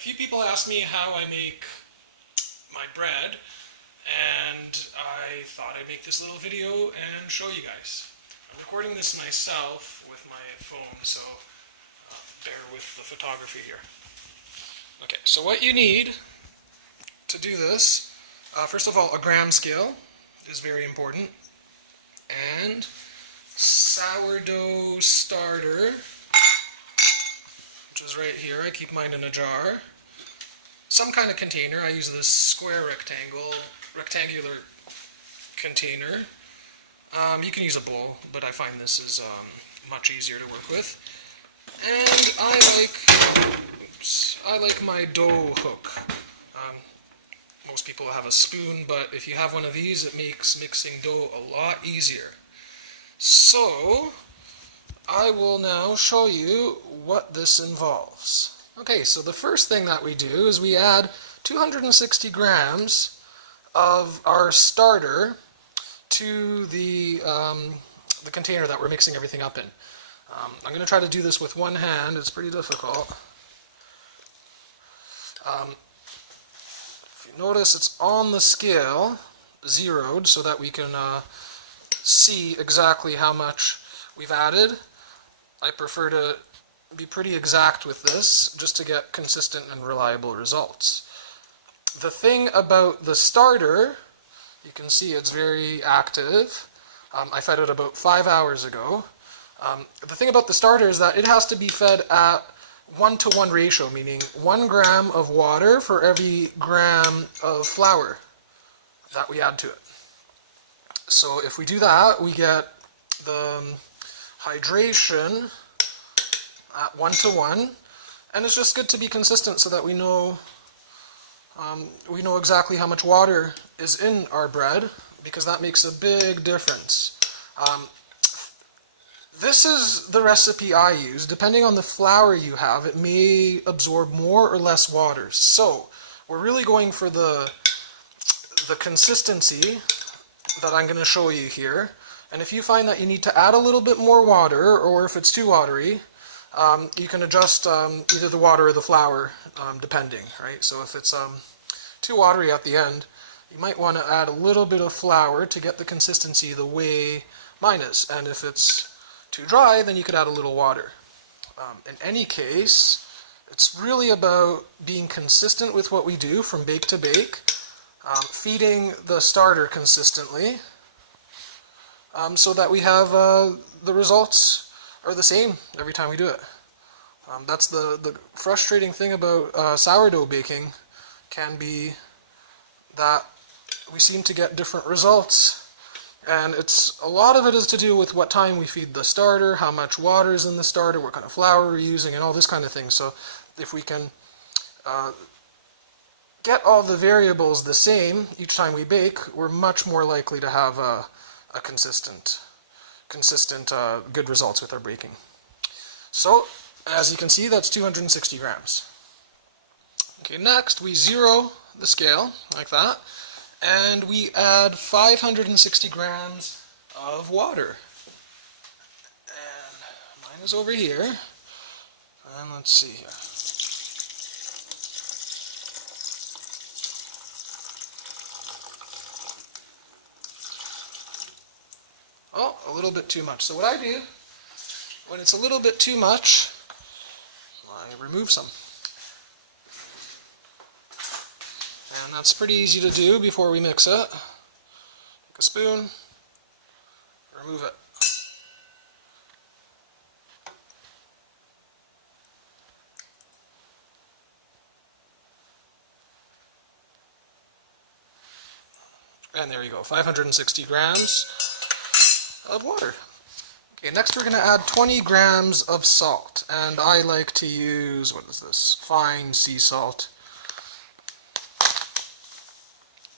A few people ask me how I make my bread, and I thought I'd make this little video and show you guys. I'm recording this myself with my phone, so bear with the photography here. Okay, so what you need to do this, first of all, a gram scale is very important, and sourdough starter, which is right here. I keep mine in a jar. Some kind of container. I use this square rectangular container. You can use a bowl, but I find this is much easier to work with. And I like my dough hook. Most people have a spoon, but if you have one of these, it makes mixing dough a lot easier. So, I will now show you what this involves. Okay, so the first thing that we do is we add 260 grams of our starter to the container that we're mixing everything up in. I'm going to try to do this with one hand. It's pretty difficult. If you notice, it's on the scale, zeroed, so that we can see exactly how much we've added. I prefer to be pretty exact with this, just to get consistent and reliable results. The thing about the starter, you can see it's very active. I fed it about 5 hours ago. The thing about the starter is that it has to be fed at 1-to-1 ratio, meaning 1 gram of water for every gram of flour that we add to it. So if we do that, we get the hydration at 1-to-1, and it's just good to be consistent so that we know exactly how much water is in our bread, because that makes a big difference. This is the recipe I use. Depending on the flour you have, it may absorb more or less water. So we're really going for the consistency that I'm going to show you here. And if you find that you need to add a little bit more water, or if it's too watery, you can adjust either the water or the flour, depending, right? So if it's too watery at the end, you might want to add a little bit of flour to get the consistency the way mine is. And if it's too dry, then you could add a little water. In any case, it's really about being consistent with what we do from bake to bake, feeding the starter consistently, so that we have the results are the same every time we do it. That's the frustrating thing about sourdough baking, can be that we seem to get different results, and a lot of it is to do with what time we feed the starter, how much water is in the starter, what kind of flour we're using, and all this kind of thing. So if we can get all the variables the same each time we bake, we're much more likely to have a consistent good results with our baking. So, as you can see, that's 260 grams. Okay, next we zero the scale, like that, and we add 560 grams of water. And mine is over here, and let's see here. Oh, a little bit too much. So what I do, when it's a little bit too much, I remove some. And that's pretty easy to do before we mix it. Take a spoon, remove it. And there you go, 560 grams of water. Okay, next we're going to add 20 grams of salt, and I like to use, what is this, fine sea salt.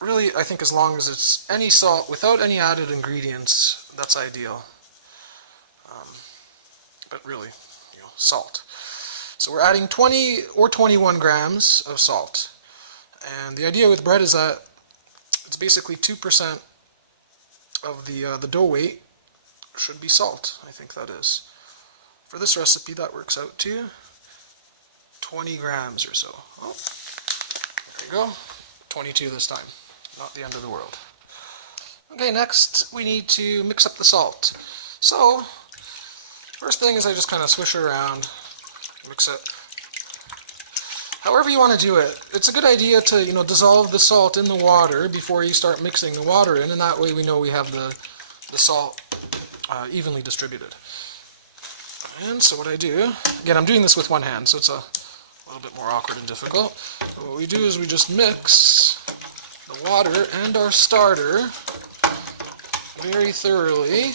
Really, I think as long as it's any salt without any added ingredients, that's ideal. But really, salt. So we're adding 20 or 21 grams of salt, and the idea with bread is that it's basically 2% of the dough weight should be salt. I think that is. For this recipe, that works out to 20 grams or so. Oh, there you go. 22 this time. Not the end of the world. Okay, next we need to mix up the salt. So, first thing is I just kind of swish it around, mix it. However you want to do it. It's a good idea to, dissolve the salt in the water before you start mixing the water in, and that way we know we have the salt evenly distributed. And so what I do, again I'm doing this with one hand, so it's a little bit more awkward and difficult. But what we do is we just mix the water and our starter very thoroughly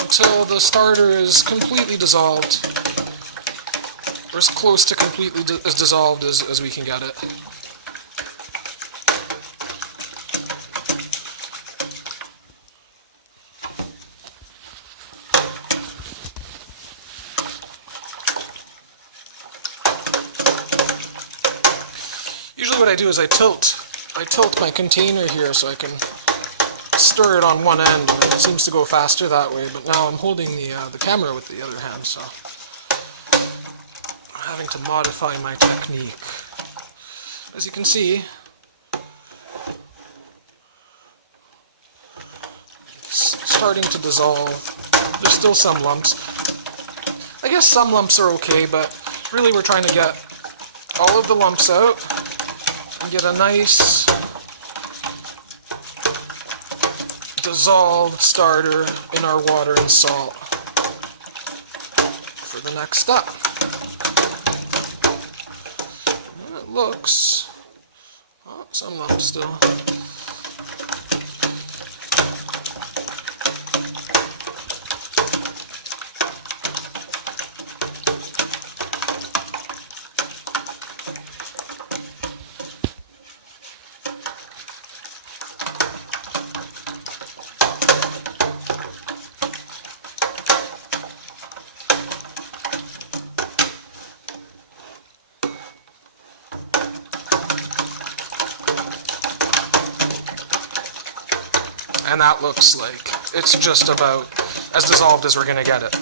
until the starter is completely dissolved, or as close to completely as dissolved as we can get it. Usually what I do is I tilt my container here so I can stir it on one end, and it seems to go faster that way, but now I'm holding the camera with the other hand, so I'm having to modify my technique. As you can see, it's starting to dissolve. There's still some lumps. I guess some lumps are okay, but really we're trying to get all of the lumps out and get a nice dissolved starter in our water and salt for the next step. And it looks, oh, some lumps still. And that looks like it's just about as dissolved as we're going to get it.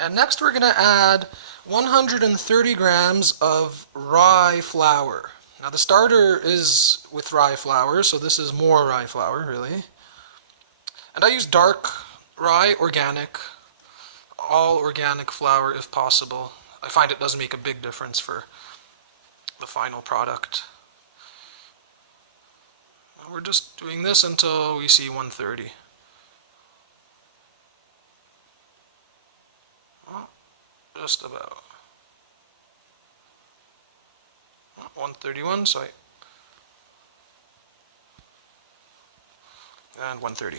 And next we're going to add 130 grams of rye flour. Now the starter is with rye flour, so this is more rye flour really. And I use dark rye, organic, all organic flour if possible. I find it does make a big difference for the final product. We're just doing this until we see 130. Well, just about. 131, so and 130.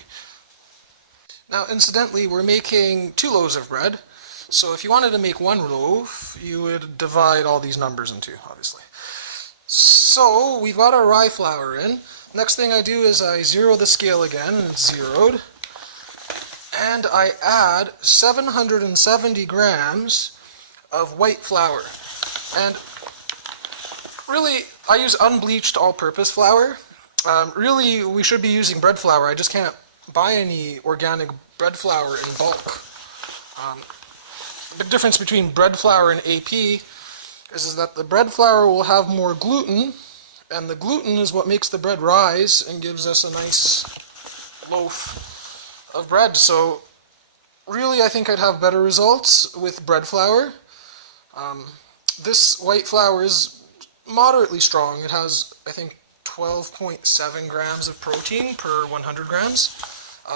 Now, incidentally, we're making 2 loaves of bread. So if you wanted to make 1 loaf, you would divide all these numbers in 2, obviously. So we've got our rye flour in. Next thing I do is I zero the scale again, and it's zeroed. And I add 770 grams of white flour. And really, I use unbleached all-purpose flour. Really, we should be using bread flour. I just can't buy any organic bread flour in bulk. The big difference between bread flour and AP is that the bread flour will have more gluten, and the gluten is what makes the bread rise and gives us a nice loaf of bread. So really I think I'd have better results with bread flour. This white flour is moderately strong. It has, I think, 12.7 grams of protein per 100 grams.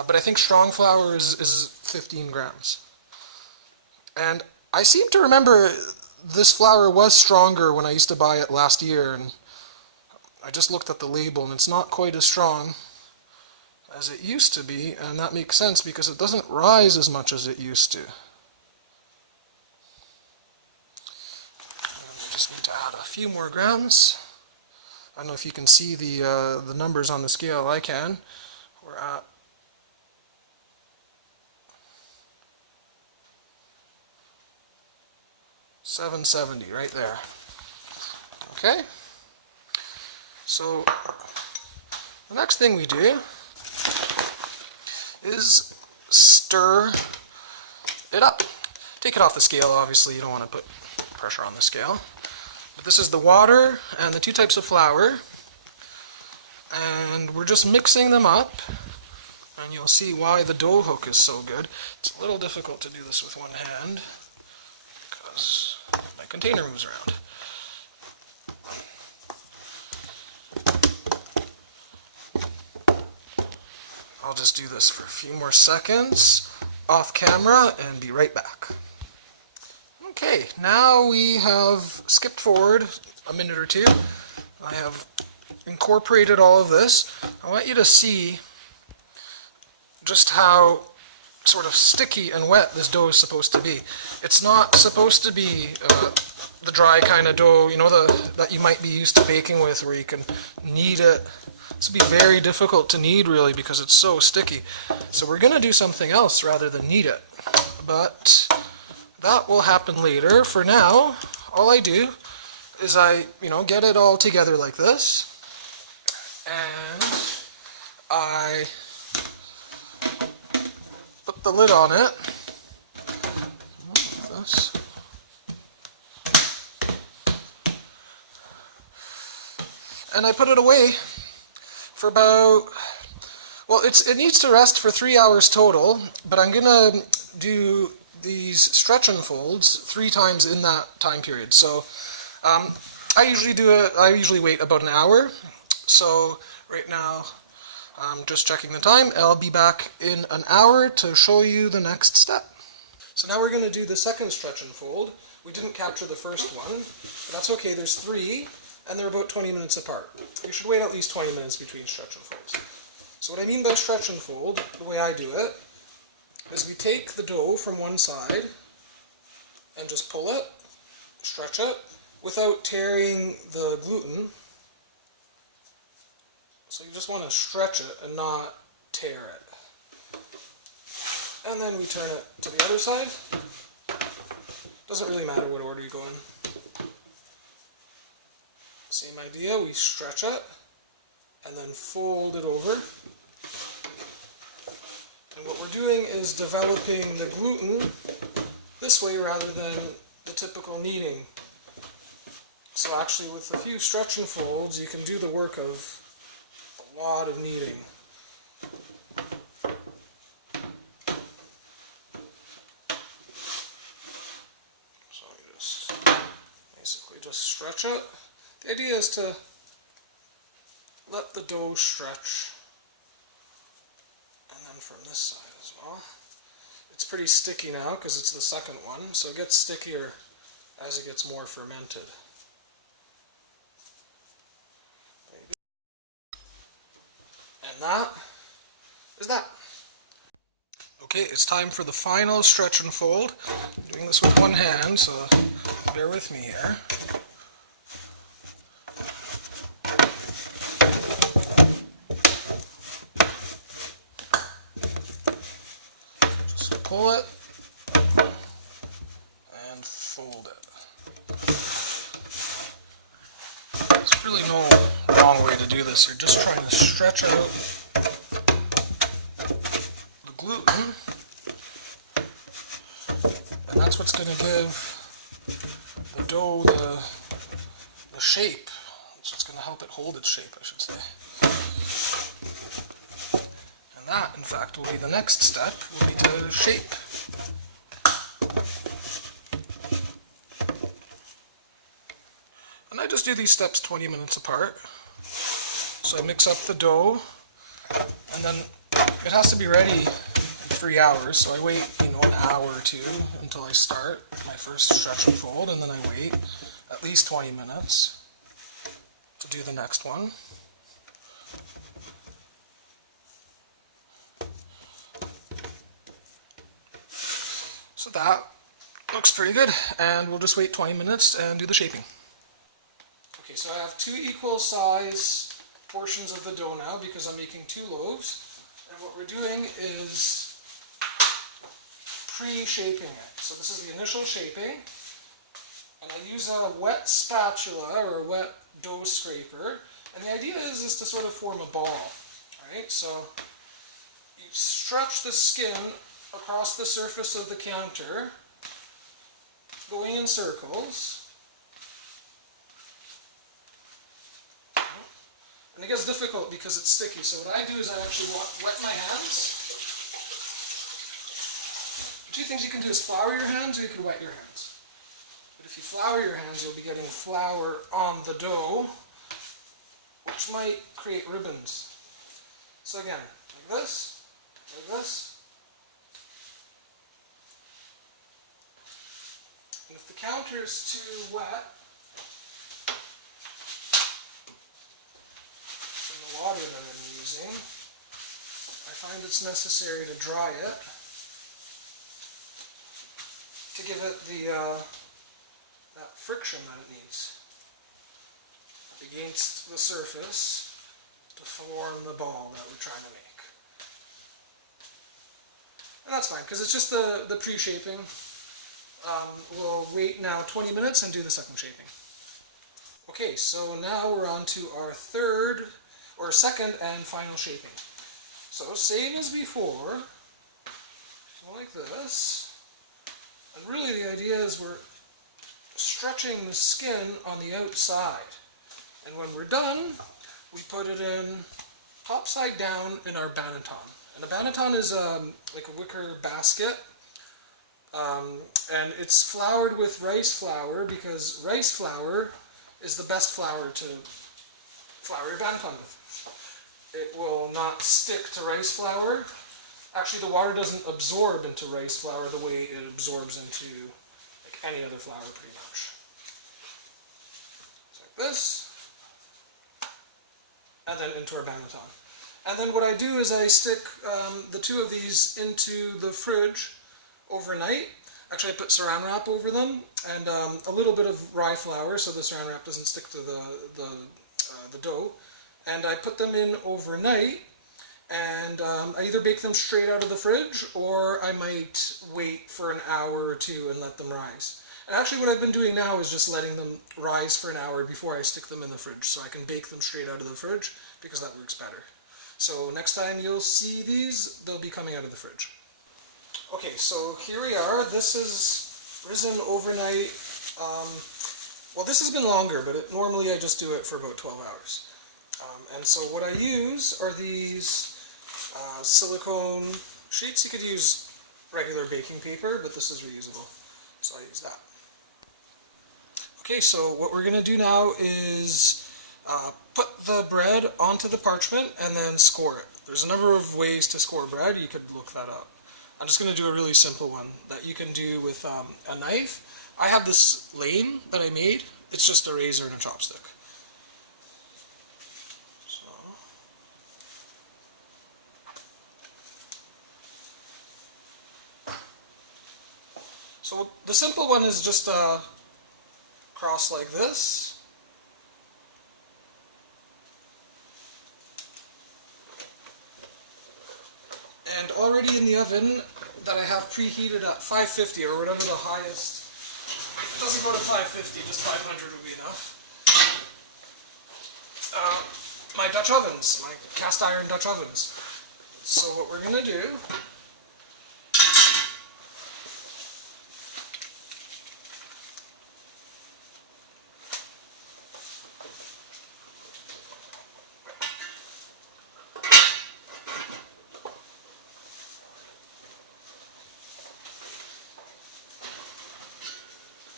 But I think strong flour is 15 grams. And I seem to remember this flour was stronger when I used to buy it last year, and I just looked at the label and it's not quite as strong as it used to be, and that makes sense because it doesn't rise as much as it used to. I just need to add a few more grams. I don't know if you can see the numbers on the scale. I can. We're at 770 right there. Okay? So the next thing we do is stir it up. Take it off the scale, obviously you don't want to put pressure on the scale. But this is the water and the 2 types of flour. And we're just mixing them up. And you'll see why the dough hook is so good. It's a little difficult to do this with one hand because my container moves around. I'll just do this for a few more seconds off camera and be right back. Okay, now we have skipped forward a minute or two. I have incorporated all of this. I want you to see just how sort of sticky and wet this dough is supposed to be. It's not supposed to be the dry kind of dough, you know, that you might be used to baking with, where you can knead it. This would be very difficult to knead, really, because it's so sticky. So we're going to do something else rather than knead it. But that will happen later. For now, all I do is I, get it all together like this. And I put the lid on it. Like this. And I put it away for about, well, it needs to rest for 3 hours total, but I'm gonna do these stretch and folds 3 times in that time period. So I usually wait about an hour. So right now I'm just checking the time. I'll be back in an hour to show you the next step. So now we're going to do the second stretch and fold. We didn't capture the first one, but that's okay. There's 3 and they're about 20 minutes apart. You should wait at least 20 minutes between stretch and folds. So what I mean by stretch and fold, the way I do it, is we take the dough from one side and just pull it, stretch it, without tearing the gluten. So you just want to stretch it and not tear it. And then we turn it to the other side. Doesn't really matter what order you go in. Same idea, we stretch it and then fold it over. And what we're doing is developing the gluten this way rather than the typical kneading. So actually with a few stretch and folds you can do the work of a lot of kneading. So you just basically just stretch it. The idea is to let the dough stretch. And then from this side as well. It's pretty sticky now because it's the second one, so it gets stickier as it gets more fermented. And that is that. Okay, it's time for the final stretch and fold. I'm doing this with one hand, so bear with me here. Just pull it and fold it. There's really no wrong way to do this. You're just trying to stretch out the gluten, and that's what's going to give the dough the shape. That's what's going to help it hold its shape, I should say. And that, in fact, will be the next step, will be to shape. And I just do these steps 20 minutes apart. So I mix up the dough, and then it has to be ready in 3 hours, so I wait, an hour or two until I start my first stretch and fold, and then I wait at least 20 minutes to do the next one. So that looks pretty good, and we'll just wait 20 minutes and do the shaping. Okay, so I have 2 equal size portions of the dough now because I'm making 2 loaves, and what we're doing is pre-shaping it. So this is the initial shaping, and I use a wet spatula or a wet dough scraper, and the idea is to sort of form a ball. Right? So you stretch the skin across the surface of the counter, going in circles. And it gets difficult because it's sticky, so what I do is I actually wet my hands. Two things you can do is flour your hands or you can wet your hands. But if you flour your hands, you'll be getting flour on the dough, which might create ribbons. So again, like this, like this. And if the counter is too wet, from the water that I'm using, I find it's necessary to dry it to give it the that friction that it needs against the surface to form the ball that we're trying to make. And that's fine, because it's just the pre-shaping. We'll wait now 20 minutes and do the second shaping. Okay, so now we're on to our second and final shaping. So same as before, like this. And really the idea is we're stretching the skin on the outside. And when we're done, we put it in topside down in our banneton. And a banneton is like a wicker basket. And it's floured with rice flour because rice flour is the best flour to flour your banneton with. It will not stick to rice flour. Actually, the water doesn't absorb into rice flour the way it absorbs into like any other flour pretty much. It's like this. And then into our banneton. And then what I do is I stick the two of these into the fridge overnight. Actually, I put saran wrap over them and a little bit of rye flour so the saran wrap doesn't stick to the dough. And I put them in overnight, and I either bake them straight out of the fridge or I might wait for an hour or two and let them rise. And actually what I've been doing now is just letting them rise for an hour before I stick them in the fridge, so I can bake them straight out of the fridge because that works better. So next time you'll see these, they'll be coming out of the fridge. Okay, so here we are. This is risen overnight. Well, this has been longer, but normally I just do it for about 12 hours. And so what I use are these silicone sheets. You could use regular baking paper, but this is reusable, so I use that. Okay, so what we're going to do now is put the bread onto the parchment and then score it. There's a number of ways to score bread. You could look that up. I'm just going to do a really simple one that you can do with a knife. I have this lame that I made. It's just a razor and a chopstick. So the simple one is just cross like this. And already in the oven that I have preheated at 550 or whatever the highest. If it doesn't go to 550, just 500 would be enough. My Dutch ovens, my cast iron Dutch ovens. So what we're going to do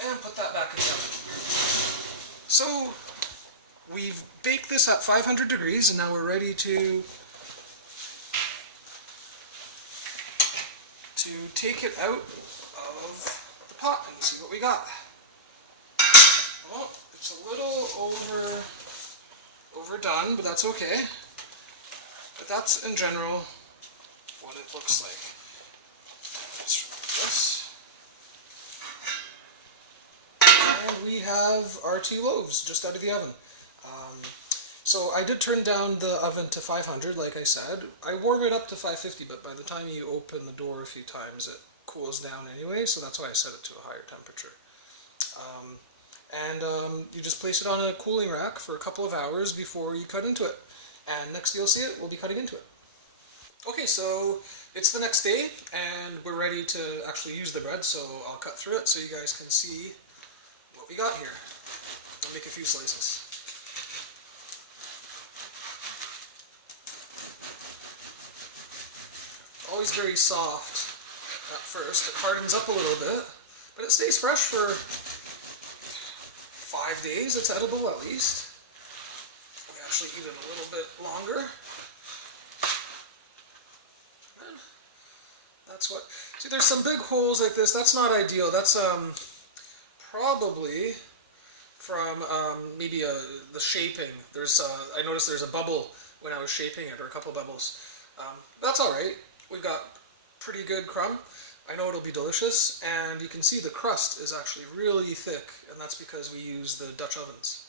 and put that back in the oven. So we've baked this at 500 degrees and now we're ready to take it out of the pot and see what we got. Well, it's a little overdone, but that's okay. But that's in general what it looks like. Let's remove this. And we have our 2 loaves just out of the oven. So I did turn down the oven to 500, like I said. I warm it up to 550, but by the time you open the door a few times, it cools down anyway, so that's why I set it to a higher temperature. You just place it on a cooling rack for a couple of hours before you cut into it. And next you'll see it, we'll be cutting into it. Okay, so it's the next day, and we're ready to actually use the bread, so I'll cut through it so you guys can see what we got here. I'll make a few slices. Always very soft at first. It hardens up a little bit, but it stays fresh for 5 days. It's edible at least. We actually eat it a little bit longer. And that's what. See, there's some big holes like this. That's not ideal. That's probably from maybe the shaping. There's I noticed there's a bubble when I was shaping it, or a couple bubbles. That's all right. We've got pretty good crumb. I know it'll be delicious, and you can see the crust is actually really thick, and that's because we use the Dutch ovens.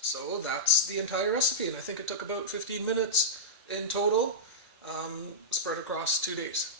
So that's the entire recipe, and I think it took about 15 minutes in total, spread across 2 days.